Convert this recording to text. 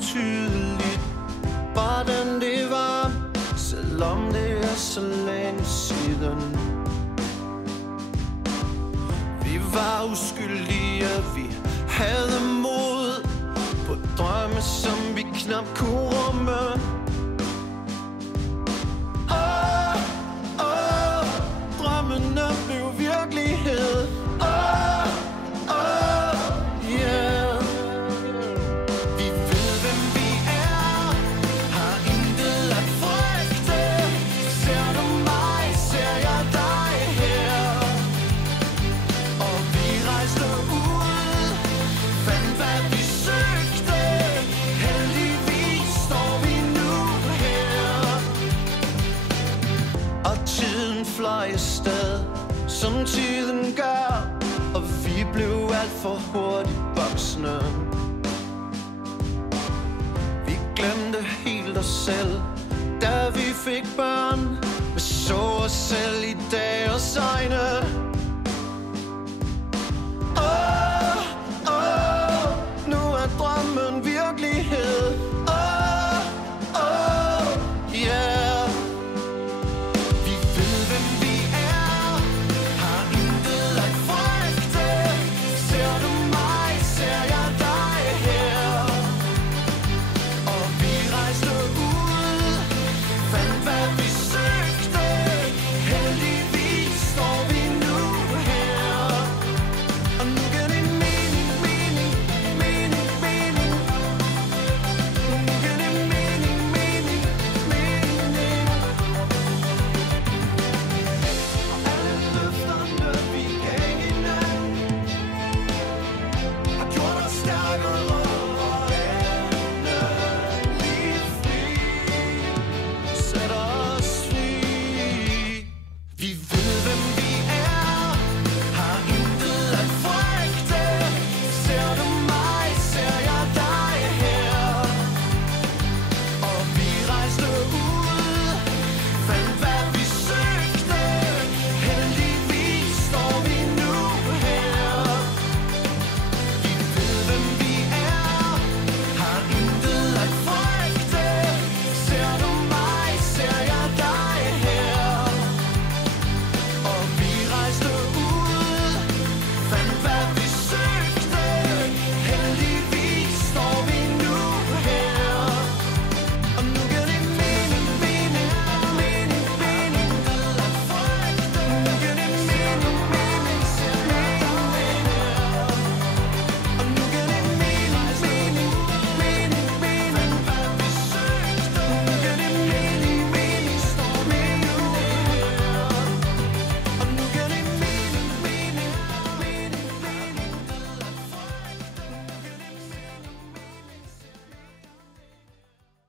Tydeligt, hvordan det var, selvom det er så længe siden. Vi var uskyldige, vi havde mod på drømme, som vi knap kunne rumme. Drømmene blev virkelighed. Fløj afsted, som tiden gør, og vi blev alt for hurtigt voksne. Vi glemte helt os selv, da vi fik børn.